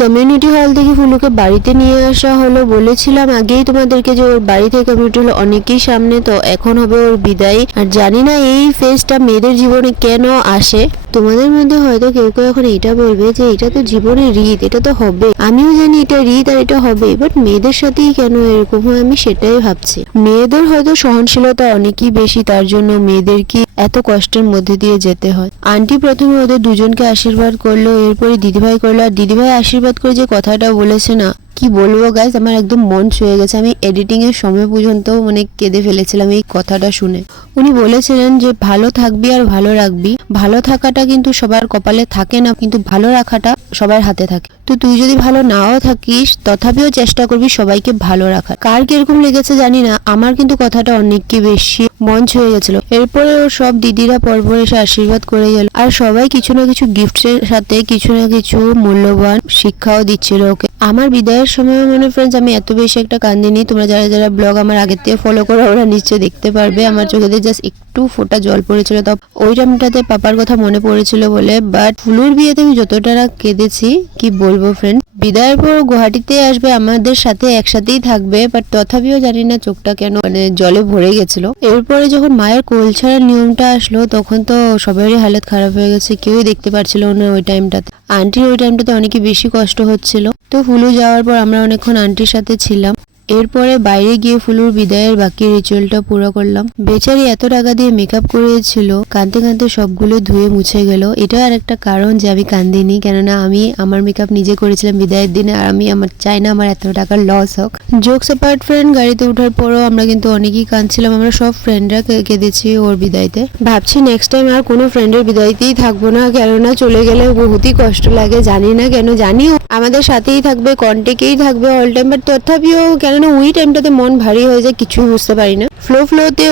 Community hall থেকে ফুলুকে বাড়িতে নিয়ে আসা হলো। বলেছিলাম আগেই তোমাদেরকে যে ওর বাড়ি থেকে কমিউনিটি হল অনেকই সামনে, তো এখন হবে ওর বিদায়। আর জানি না এই ফেজটা মেয়েদের জীবনে কেন আসে। তোমাদের মধ্যে হয়তো কেউ কেউ এখন এটা বলবে যে এটা তো জীবনের রীত, এটা তো হবে। আমিও জানি এটা রীত আর এটা হবে, বাট মেয়েদের সাথেই কেন এরকম হয় আমি সেটাই ভাবছি। মেয়েদের হয়তো সহনশীলতা অনেকই বেশি, তার জন্য মেয়েদেরকে এত কষ্টের মধ্যে দিয়ে যেতে হয়। আন্টি প্রথমে ওদের দুজনকে আশীর্বাদ করলো, এরপরে দিদিভাই করলো। আর দিদিভাই আশীর্বাদ করে যে কথাটা বলেছে না, কি বলবো গাইজ, আমার একদম মন ছুঁয়ে গেছে। আমি এডিটিং এর সময় পর্যন্ত মানে কেঁদে ফেলেছিলাম এই কথাটা শুনে। উনি বলেছিলেন যে ভালো থাকবি আর ভালো রাখবি। ভালো থাকাটা কিন্তু সবার কপালে থাকে না, কিন্তু ভালো রাখাটা সবার হাতে থাকে। তো তুই যদি ভালো নাও থাকিস তথাপিও চেষ্টা করবি সবাইকে ভালো রাখার। কার কিরকম লেগেছে জানি না, আমার কিন্তু কথাটা অনেকই বেশি মন ছুঁয়ে গেছিল। এরপরে ওর সব দিদিরা পরপর এসে আশীর্বাদ করে গেল, আর সবাই কিছু না কিছু গিফটের সাথে কিছু না কিছু মূল্যবান শিক্ষাও দিচ্ছিল ওকে। আমার বিদায়ের সময় মানে ফ্রেন্ডস আমি এত বেশি একটা কান্দিনি। তোমরা যারা যারা ব্লগ আমার আগের থেকে ফলো করো ওরা নিশ্চয়ই দেখতে পারবে আমার চোখে দিয়ে জাস্ট একটু ফোঁটা জল পড়েছিল। তো ওই টাইমটাতে পাপার কথা মনে পড়েছিল বলে। বাট ফুলুর বিয়েতে আমি যতটা কেঁদেছি কি বলবো ফ্রেন্ড। বিদায়ের পর গুয়াহাটিতে আসবে, আমাদের সাথে একসাথেই থাকবে, বাট তথাপিও জানি না চোখটা কেন মানে জলে ভরে গেছিল। এরপরে যখন মায়ের কোল ছাড়ার নিয়মটা আসলো তখন তো সবারই হালত খারাপ হয়ে গেছে, কেউই দেখতে পারছিল না ওই টাইমটাতে। আন্টির ওই টাইমটাতে অনেকই বেশি কষ্ট হচ্ছিল। তো ফুলু যাওয়ার পর আমরা অনেকক্ষণ আন্টির সাথে ছিলাম। এরপরে বাইরে গিয়ে ফুলুর বিদায়ের বাকি রিচুয়ালটা পুরো করলাম। বেচারি এত টাকা দিয়ে মেকআপ করেছিল, কাঁদতে কাঁদতে সবগুলো ধুয়ে মুছে গেল। এটা আর একটা কারণ যে আমি কান্দিনি, কেননা আমি আমার মেকআপ নিজে করেছিলাম বিদায়ের দিনে, আর আমি চাই না আমার এত টাকার লস হোক। জোকস অ্যাপার্ট ফ্রেন্ড, গাড়িতে ওঠার পরও আমরা কিন্তু অনেকেই কাঁদছিলাম। আমরা সব ফ্রেন্ডরা কেঁদেছি ওর বিদায়তে। ভাবছি নেক্সট টাইম আর কোনো ফ্রেন্ডের বিদায়তেই থাকবো না, কেননা চলে গেলে বহুতই কষ্ট লাগে। জানি না কেন, জানিও আমাদের সাথেই থাকবে, কন্টেকেই থাকবে অল টাইম, বাট তথাপিও কেননা ওই টাইমটাতে মন ভারী হয়ে যায়, কিছুই বুঝতে পারি না। ফ্লোতে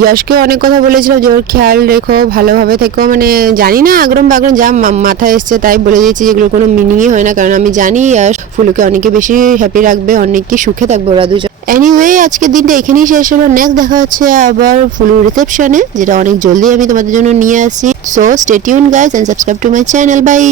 ইয়াশকে অনেক কথা বলেছিলাম যে ওর খেয়াল রেখো, ভালোভাবে থেকো, মানে জানি না আগ্রম বাগ্রম যা মাথায় এসছে তাই বলে দিয়েছি, যেগুলো কোনো মিনিংই হয় না। কারণ আমি জানি ইয়াশ ফুলুকে অনেকে বেশি হ্যাপি রাখবে, অনেককে সুখে থাকবে ওরা দুজন। এনিওয়ে আজকের দিনটা এখানেই শেষ হলো। নেক্সট দেখা হচ্ছে আবার ফুলুর রিসেপশনে, যেটা অনেক জলদি আমি তোমাদের জন্য নিয়ে আসি। So stay tune guys and subscribe to my channel. By.